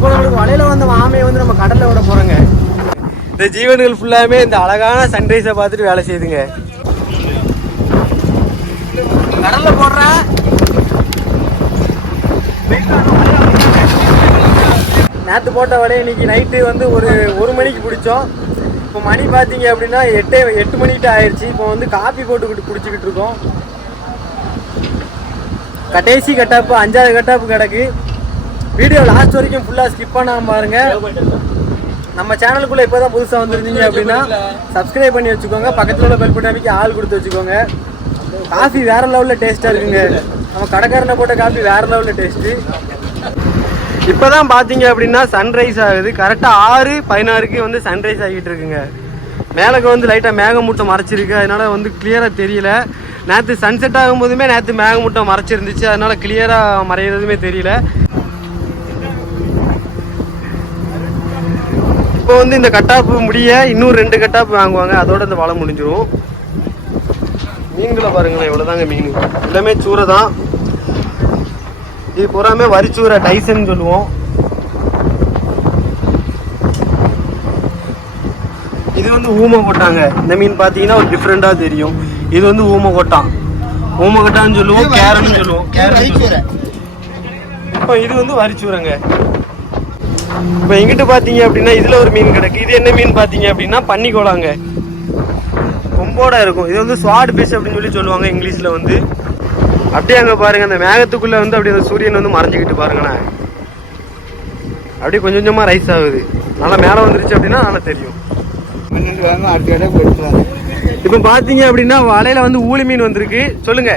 இப்போ நம்மளுக்கு வலையில வந்த ஆமையை வந்து நம்ம கடல்ல விட போறோங்க. இந்த ஜீவன்கள் ஃபுல்லாமே இந்த அழகான சன்ரைஸை பார்த்துட்டு வேலை செய்யுதுங்க. கடல்ல போடுற நேற்று போட்ட வலையை இன்னைக்கு நைட்டு வந்து ஒரு மணிக்கு பிடிச்சோம். இப்போ மணி பார்த்தீங்க அப்படின்னா 8 மணிக்கிட்ட ஆயிடுச்சு. இப்போ வந்து காப்பி போட்டுக்கிட்டு குடிச்சிக்கிட்டு இருக்கோம். கடைசி கட்டாப்பு 5வது கட்டாப்பு கிடக்கு. வீடியோ லாஸ்ட் வரைக்கும் ஃபுல்லாக ஸ்கிப் பண்ணாமல் பாருங்க. நம்ம சேனலுக்குள்ளே இப்போ தான் புதுசாக வந்துருந்தீங்க அப்படின்னா சப்ஸ்கிரைப் பண்ணி வச்சுக்கோங்க. பக்கத்தில் உள்ள பெல் பட்டனுக்கு ஆள் கொடுத்து வச்சுக்கோங்க. காஃபி வேற லெவலில் டேஸ்ட்டாக இருக்குங்க. நம்ம கடைக்காரனை போட்ட காஃபி வேற லெவலில் டேஸ்ட்டு. இப்போ தான் பார்த்தீங்க அப்படின்னா சன்ரைஸ் ஆகுது. கரெக்டாக 6:16க்கு வந்து சன்ரைஸ் ஆகிட்டு இருக்குங்க. மேலக்கு வந்து லைட்டாக மேகமூட்டம் மறைச்சிருக்கு. அதனால வந்து கிளியராக தெரியல. நேற்று சன்செட் ஆகும்போதுமே நேற்று மேகமூட்டம் மறைச்சிருந்துச்சு. அதனால கிளியராக மறையிறதுமே தெரியல. இப்போ வந்து இந்த கட்டாப்பு முடிய இன்னும் 2 கட்டாப்பு வாங்குவாங்க. அதோட இந்த வலை முடிஞ்சிடும். மீன்களை பாருங்களேன், இவ்வளோதாங்க மீன். எல்லாமே சூறை தான். இது பூராமே வரிச்சூரை, டைசன் சொல்லுவோம். இது வந்து ஊமை கொட்டாங்க. இந்த மீன் பார்த்தீங்கன்னா ஒரு டிஃப்ரெண்டாக தெரியும். இது வந்து ஊமை கொட்டான், ஊமை கொட்டான்னு சொல்லுவோம், கேரன்னு சொல்லுவோம். இப்போ இது வந்து வரிச்சூரைங்க. இப்போ எங்கிட்ட பார்த்தீங்க அப்படின்னா இதில் ஒரு மீன் கிடக்கு. இது என்ன மீன் பார்த்தீங்க அப்படின்னா பன்னிக்கோளாங்க. கொம்போட இருக்கும். இது வந்து ஸ்வாட் ஃபிஷ் அப்படின்னு சொல்லுவாங்க இங்கிலீஷில் வந்து. அப்படியே அங்கே பாருங்க, அந்த மேகத்துக்குள்ளே வந்து அப்படியே அந்த சூரியன் வந்து மறைஞ்சிக்கிட்டு பாருங்கண்ணே. அப்படியே கொஞ்சம் கொஞ்சமாக ரைஸ் ஆகுது. நல்லா மேலே வந்துருச்சு அப்படின்னா நல்லா தெரியும். இப்போ பார்த்தீங்க அப்படின்னா வலையில வந்து ஊளி மீன் வந்திருக்கு. சொல்லுங்க.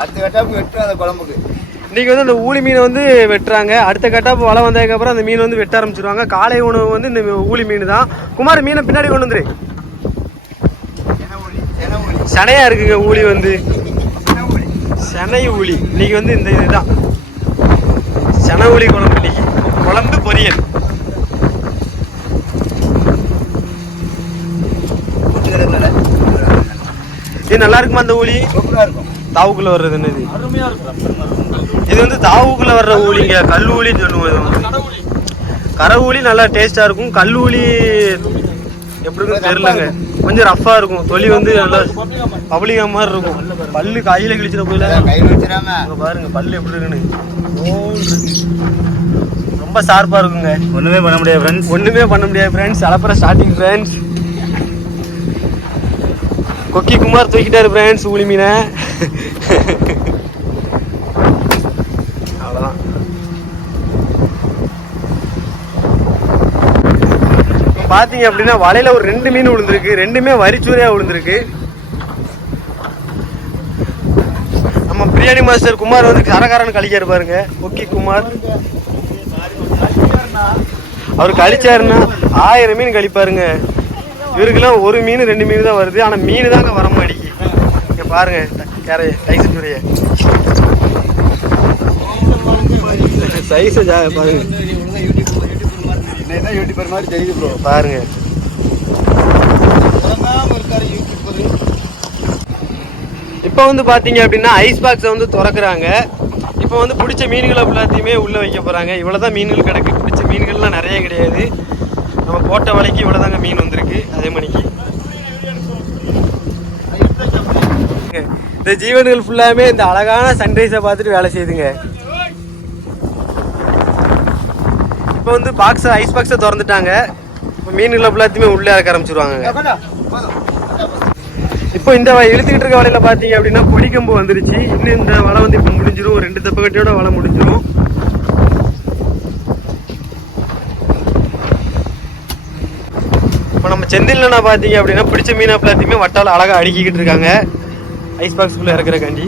அடுத்த கட்டாப்பு வெட்டுறோம் அந்த குழம்புக்கு. இன்னைக்கு வந்து அந்த ஊளி மீனை வந்து வெட்டுறாங்க. அடுத்த கட்டாப்பு வலை வந்ததுக்கப்புறம் அந்த மீன் வந்து வெட்ட ஆரம்பிச்சிருவாங்க. காலை உணவு வந்து இந்த ஊளி மீன் தான். குமார் மீனை பின்னாடி கொண்டு வந்துரு. சனையா இருக்குங்க ஊளி வந்து. செனை ஊளி இன்னைக்கு வந்து இந்த இதுதான் செனை ஊளி குழம்பு. இன்னைக்கு குழம்பு பொரியல். இது நல்லா இருக்குமா அந்த ஊளி? தாவுக்குள்ள வர்றது என்னது? இது வந்து தாவுக்குள்ள வர்ற ஊளிங்க. கல் ஊளின்னு சொல்லுவோம். கரை ஊளி நல்லா டேஸ்டா இருக்கும். கல் ஊளி எப்படி இருக்குன்னு தெரியலங்க. கொஞ்சம் ரஃபா இருக்கும். தொலி வந்து நல்லா பப்ளிகா மாதிரி இருக்கும். பல்லு கையில கிழிச்சிட போயில பாருங்க பல்லு எப்படி இருக்குன்னு. ரொம்ப ஷார்ப்பா இருக்குங்க. ஒண்ணுமே பண்ண முடியாது ஃப்ரெண்ட்ஸ். ஒண்ணுமே பண்ண முடியாது ஃப்ரெண்ட்ஸ். அலப்பற starting friends. கொக்கி குமார் தூக்கிட்டாரு ஃப்ரெண்ட்ஸ் ஊளி மீனை. அவ்வளோதான். பார்த்தீங்க அப்படின்னா வலையில ஒரு 2 மீன் விழுந்திருக்கு. 2மே வரிச்சூரையா விழுந்திருக்கு. நம்ம பிரியாணி மாஸ்டர் குமார் வந்து கரகாரன்னு கழிக்காரு பாருங்க. கொக்கி குமார் அவர் கழிச்சாருன்னா 1000 மீன் கழிப்பாருங்க. இவருக்கெல்லாம் 1 மீன் 2 மீன் தான் வருது. ஆனால் மீன் தாங்க வர மாட்டேங்கி. இங்கே பாருங்க டைசன் சூரிய சைஸை பாருங்க. யூடியூபர் மாதிரி தெரியுது ப்ரோ. பாருங்க இப்போ வந்து பார்த்தீங்க அப்படின்னா ஐஸ் பாக்ஸை வந்து திறக்கிறாங்க. இப்போ வந்து பிடிச்ச மீன்களை எல்லாத்தையுமே உள்ளே வைக்க போகிறாங்க. இவ்வளோதான் மீன்கள் கிடக்கு. பிடிச்ச மீன்கள்லாம் நிறைய கிடையாது. நம்ம போட்ட வலைக்கு இவ்வளோதாங்க மீன் வந்திருக்கு. அதே மணிக்கு இந்த ஜீவன்கள் ஃபுல்லாமே இந்த அழகான சன்ரைஸை பார்த்துட்டு வேலை செய்யுதுங்க. இப்போ வந்து ஐஸ் பாக்ஸை திறந்துட்டாங்க. இப்போ மீன்களை எல்லாத்தையுமே உள்ளே இறக்க ஆரம்பிச்சிருவாங்க. இப்போ இந்த இழுத்துக்கிட்டு இருக்க வலையில பார்த்தீங்க அப்படின்னா பொடிக்கம்பு வந்துருச்சு. இன்னும் இந்த வலை வந்து இப்போ முடிஞ்சிடும். 2 தப்பக்கட்டியோட வலை முடிஞ்சிடும். இப்போ நம்ம செந்தில்னா பார்த்தீங்க அப்படின்னா பிடிச்ச மீன் எல்லாத்தையுமே வட்டால் அழகாக அடுக்கிக்கிட்டு இருக்காங்க ஐஸ் பாக்ஸ்குள்ளே இறக்குறக்காண்டி.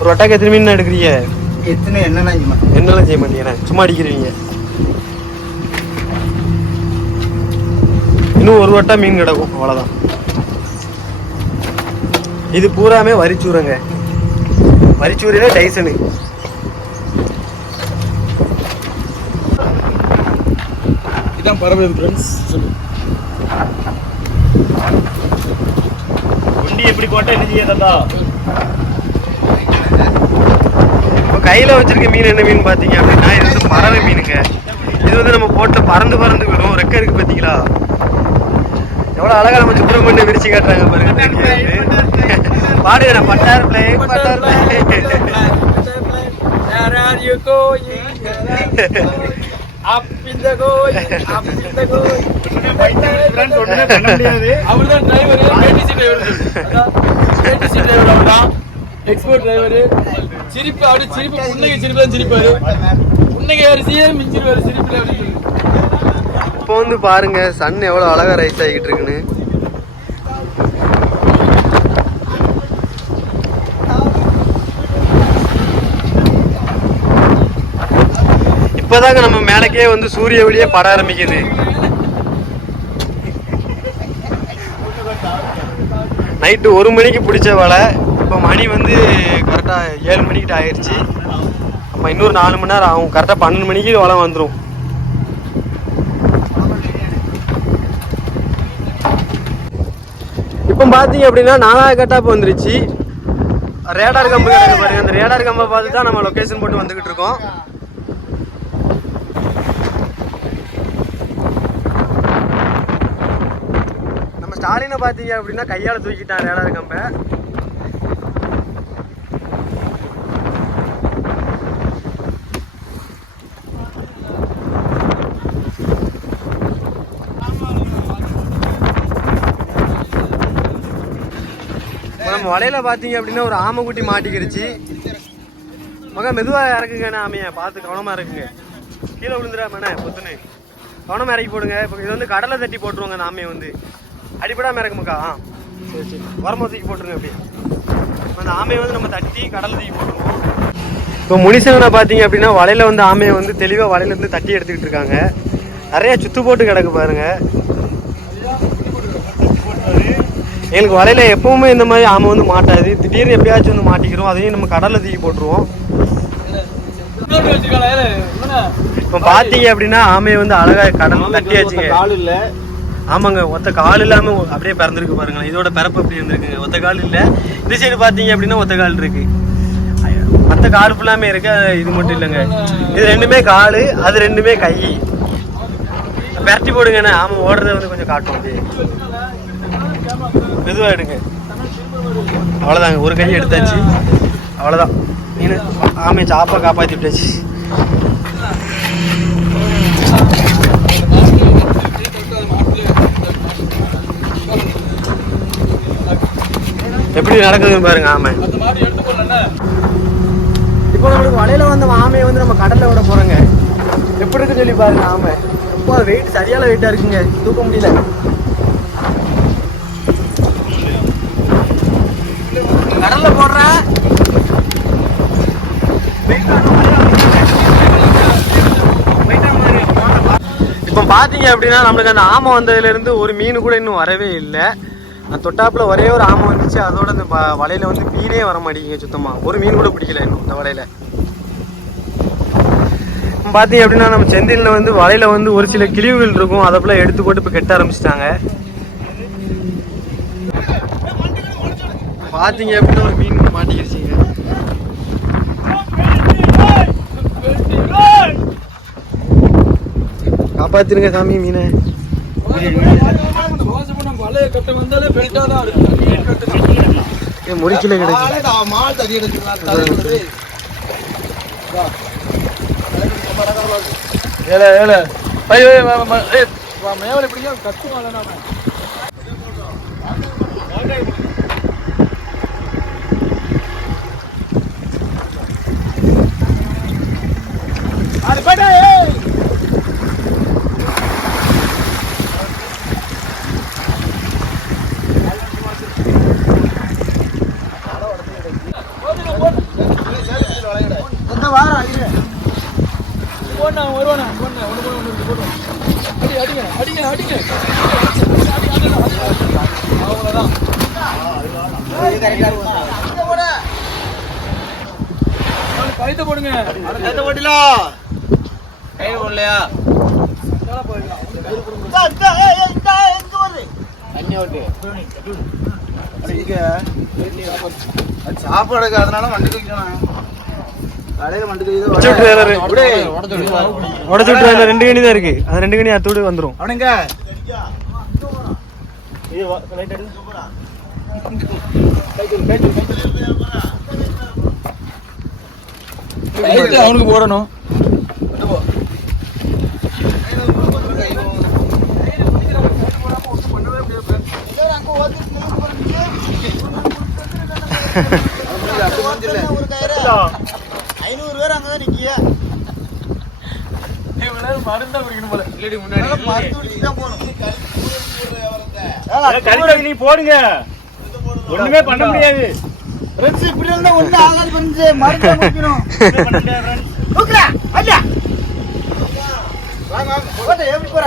ஒரு வட்டாக்கு எத்தனை மீன் எடுக்கிறீங்க? என்னெல்லாம் செய்ய மாட்டீங்க, சும்மா அடிக்கிறீங்க. இன்னும் ஒரு வட்டா மீன் கிடக்கும், அவ்வளோதான். இது பூராமே வரிச்சூரைங்க. வரிச்சூரையில டைசனு. இதான் பறவை ஃப்ரெண்ட்ஸ். இப்போ கையில் வச்சிருக்க மீன் என்ன மீன் பார்த்தீங்க அப்படின்னா இது வந்து பறவை மீனுங்க. இது வந்து நம்ம போட்ட பறந்து விடும். ரெக்கை இருக்கு பார்த்தீங்களா, எவ்வளோ அழகாக நம்ம சுப்பிரமணிய விரிச்சு காட்டுறாங்க பாருங்க. பாடுங்க, நான் பட்டார் பிளே. எக்ஸ்போர்ட் டிரைவர் சிரிப்பு அப்படி சிரிப்பு புன்னகை சிரிப்பு தான் சிரிப்பாரு. புன்னகை அரிசியே மிஞ்சிருவாரு சிரிப்புல அப்படின்னு. இப்போ வந்து பாருங்க சன் எவ்வளோ அழகா ரைஸ் ஆகிட்டு இருக்குன்னு. இப்போதாங்க நம்ம மேலக்கே வந்து சூரிய ஒளியே பட ஆரம்பிக்குது. நைட்டு 1 மணிக்கு பிடிச்ச வலை இப்போ மணி வந்து கரெக்டாக 7 மணிக்கிட்ட ஆயிடுச்சு. நம்ம இன்னொரு 4 மணி நேரம் ஆகும். கரெக்டாக 12 மணிக்கு வலை வந்துடும். இப்போ பார்த்தீங்க அப்படின்னா 4வது கட்டாப்பு வந்துருச்சு. ரேடார் கம்பு கிடக்கு பாருங்க. அந்த ரேடார் கம்பை பார்த்து தான் நம்ம லொக்கேஷன் போட்டு வந்துக்கிட்டு இருக்கோம். நம்ம ஸ்டாலினை பார்த்தீங்க அப்படின்னா கையால் தூக்கிட்டான் ரேடார் கம்பை. நம்ம வலையில பார்த்தீங்க அப்படின்னா ஒரு ஆமைக்குட்டி மாட்டிக்கிடுச்சு. மகன் மெதுவாக இறக்குங்கண்ணே, ஆமையை பார்த்து கவனமாக இருக்குங்க. கீழே விழுந்துடாமண்ணே பொத்துன்னு கவனமாக இறக்கி போடுங்க. இப்போ இது வந்து கடலை தட்டி போட்டுருவாங்க. அந்த ஆமையை வந்து அடிப்படாமல் இறக்குமாக்கா. சரி சரி, உரமா தூக்கி போட்டுருங்க. அப்படி அந்த ஆமையை வந்து நம்ம தட்டி கடலை தூக்கி போட்டுருவோம். இப்போ முனிசனை பார்த்தீங்க அப்படின்னா வலையில வந்து ஆமையை வந்து தெளிவாக வலையிலேருந்து தட்டி எடுத்துக்கிட்டு இருக்காங்க. நிறைய சுத்து போட்டு கிடக்கு பாருங்க. எங்களுக்கு வலையில எப்பவுமே இந்த மாதிரி ஆமை வந்து மாட்டாது. திடீர்னு எப்பயாச்சும் வந்து மாட்டிக்கிறோம். அதையும் நம்ம கடல்ல தூக்கி போட்டுருவோம். இப்போ பார்த்தீங்க அப்படின்னா ஆமையை வந்து அழகா கடல் தட்டியாச்சுங்க. ஆமாங்க, ஒத்த கால் இல்லாம அப்படியே பிறந்திருக்கு பாருங்களேன். இதோட பிறப்பு எப்படி இருந்திருக்குங்க. ஒத்த கால் இல்லை. இந்த சைடு பார்த்தீங்க அப்படின்னா ஒத்த கால் இருக்கு. மற்ற கால் ஃபுல்லாமே இருக்கு. இது மட்டும் இல்லைங்க. இது ரெண்டுமே கால், அது ரெண்டுமே கை. பெரட்டி போடுங்கண்ணே. ஆமை ஓடுறத வந்து கொஞ்சம் காட்டும். மெதுவாக எடுங்க. அவ்வளோதாங்க, ஒரு கை எடுத்தாச்சு. அவ்வளோதான். மீன் ஆமையை சாப்பாக காப்பாற்றி விட்டாச்சு. எப்படி நடக்குதுன்னு பாருங்க ஆமை. இப்போ நம்மளுக்கு வலையில வந்த ஆமையை வந்து நம்ம கடல்ல விட போறோங்க. எப்படி இருக்குன்னு சொல்லி பாருங்க. ஆமை ரொம்ப வெயிட், சரியான வெயிட்டா இருக்குங்க. தூக்க முடியல. கடல்ல போடுற இப்போ பார்த்தீங்க அப்படின்னா நம்மளுக்கு அந்த ஆமை வந்ததுலேருந்து ஒரு மீன் கூட இன்னும் வரவே இல்லை. அந்த தொட்டாப்புல ஒரே ஒரு ஆமை வந்துச்சு. அதோட அந்த வலையில வந்து மீனே வர மாட்டேங்குங்க. சுத்தமாக ஒரு மீன் கூட பிடிக்கல இன்னும் இந்த வலையில. பார்த்தீங்க அப்படின்னா நம்ம செந்திலில் வந்து வலையில வந்து ஒரு சில கிழிவுகள் இருக்கும். அதை போல எடுத்து போட்டு இப்போ கெட்ட ஆரம்பிச்சிட்டாங்க. பார்த்தீங்க அப்படின்னா ஒரு மீன் மாட்டிக்கிடுச்சிங்க. காப்பாத்திருங்க சாமி மீனை. முடிக்கல கிடையாது. கைத்த போடுங்க. கைத்த போடலாம். கை போடலையா? தண்ணி ஓட்டு. சாப்பாடுக்கு அதனால வண்டி தூக்கணும். கடையில வண்டி உடச்சு விட்டு அதில் 2 கணி தான் இருக்கு. அது 2 கணி அத்தோடு வந்துடும். அவனுங்க அவனுக்கு போடணும். மருந்தா குடிக்கணும் போல. நீ போடுங்க, ஒண்ணுமே பண்ண முடியாது. இப்படி இருந்தா ஒண்ணு ஆகாது. மருந்து குடிக்கணும். எப்படி போற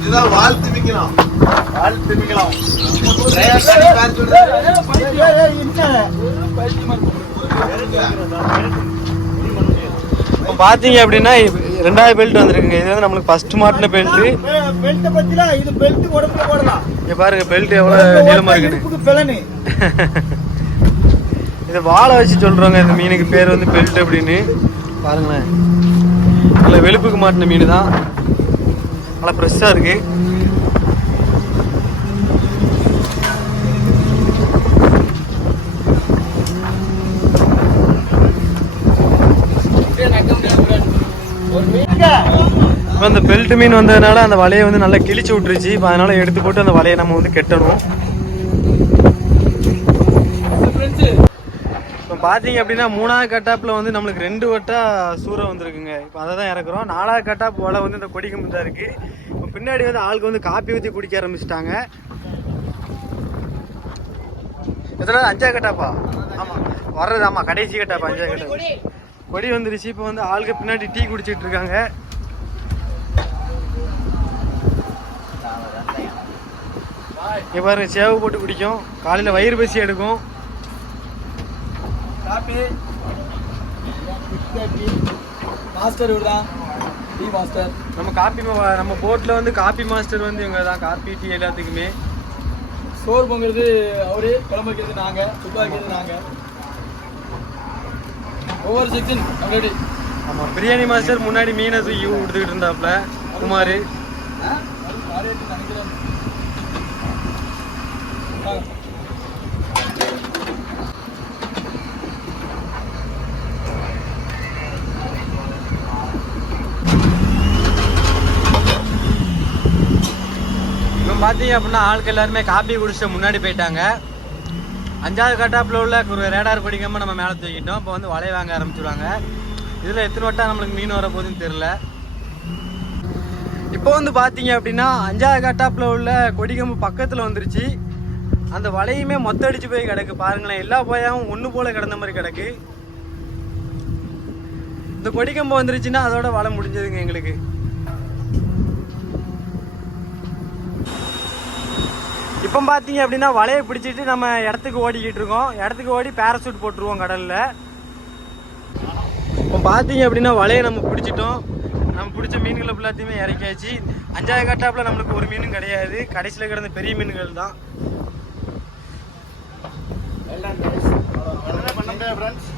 இதுதான் வாழ்த்து மிக்கலாம். வாழ்த்து மிக்கலாம். பாத்தீங்க அப்படின்னா 2வது பெல்ட் வந்திருக்குங்க. இது வந்து நம்மளுக்கு ஃபர்ஸ்ட் மாட்டின பெல்ட். பெல்ட் பத்தில இது பெல்ட் உடம்புல போடலாம். இங்க பாருங்க பெல்ட் எவ்வளவு நீளமா இருக்குன்னு. இது வாழை வச்சு சொல்றாங்க. இந்த மீனுக்கு பேர் வந்து பெல்ட் அப்படின்னு. பாருங்களேன், நல்ல வெளுப்புக்கு மாட்டின மீன் தான். நல்லா ஃப்ரெஷ்ஷாக இருக்கு. இப்போ அந்த பெல்ட் மீன் வந்ததுனால அந்த வலையை வந்து நல்லா கிழிச்சு விட்டுருச்சு. இப்போ அதனால எடுத்து போட்டு அந்த வலையை நம்ம வந்து கெட்டணும். இப்போ பார்த்தீங்க அப்படின்னா 3வது கட்டாப்பில் வந்து நம்மளுக்கு 2 வட்டா சூறை வந்திருக்குங்க. இப்போ அதை தான் இறக்குறோம். 4வது கட்டாப் வலை வந்து இந்த கொடிக்கம்பு தான் இருக்குது. இப்போ பின்னாடி வந்து ஆளுக்கு வந்து காப்பி ஊற்றி குடிக்க ஆரம்பிச்சிட்டாங்க. எத்தனை 5வது கட்டாப்பா? ஆமாம் வர்றது. ஆமாம் கடைசி கட்டாப்பா 5வது கட்டாப். கொடி வந்துருச்சு. இப்போ வந்து ஆளுக்கு பின்னாடி டீ குடிச்சிட்டு இருக்காங்க. இங்கே பாருங்க, சேவை போட்டு குடிக்கும். காலையில் வயிறு பசி எடுக்கும். மாஸ்டர் இவர்தான், டீ மாஸ்டர். நம்ம போட்ல வந்து காபி மாஸ்டர் வந்து இவங்க தான். காபி டீ எல்லாத்துக்குமே. சோறு பொங்குறது அவரு, குழம்பு வைக்கிறது நாங்க, சுத்தம் வைக்கிறது நாங்க. ஒவ்வொரு செக்ஷன் ரெடி. ஆமா, பிரியாணி மாஸ்டர் முன்னாடி மீனை தூக்கி கொடுத்துக்கிட்டு இருந்தாப்ல குமார். பார்த்தீங்க அப்படின்னா ஆளுக்கு எல்லாருமே காப்பி குடிச்சிட்டு முன்னாடி போயிட்டாங்க. 5வது கட்டாப்பில் உள்ள ஒரு ரேடார் கொடிக்காம நம்ம மேலே தூக்கிட்டோம். இப்போ வந்து வலை வாங்க ஆரம்பிச்சுடுவாங்க. இதில் எத்தனை வட்டம் நம்மளுக்கு மீன் வர போகுதுன்னு தெரில. இப்போ வந்து பார்த்தீங்க அப்படின்னா 5வது கட்டாப்பில் உள்ள கொடிக்கம்பு பக்கத்தில் வந்துருச்சு. அந்த வலையுமே மொத்தடிச்சு போய் கிடக்கு. பாருங்களேன், எல்லா போயாவும் ஒன்று போல கிடந்த மாதிரி கிடக்கு. இந்த கொடிக்கம்பு வந்துருச்சுன்னா அதோட வலை முடிஞ்சதுங்க எங்களுக்கு. இப்போ பார்த்தீங்க அப்படின்னா வலையை பிடிச்சிட்டு நம்ம இடத்துக்கு ஓடிக்கிட்டு இருக்கோம். இடத்துக்கு ஓடி பேராசூட் போட்டுருவோம் கடலில். இப்போ பார்த்தீங்க அப்படின்னா வலையை நம்ம பிடிச்சிட்டோம். நம்ம பிடிச்ச மீன்களை எல்லாத்தையுமே இறக்கியாச்சு. 5வது கட்டாப்பில் நம்மளுக்கு ஒரு மீனும் கிடையாது. கடைசியில் கிடந்த பெரிய மீன்கள் தான். என்ன பண்ண ஃப்ரெண்ட்ஸ்?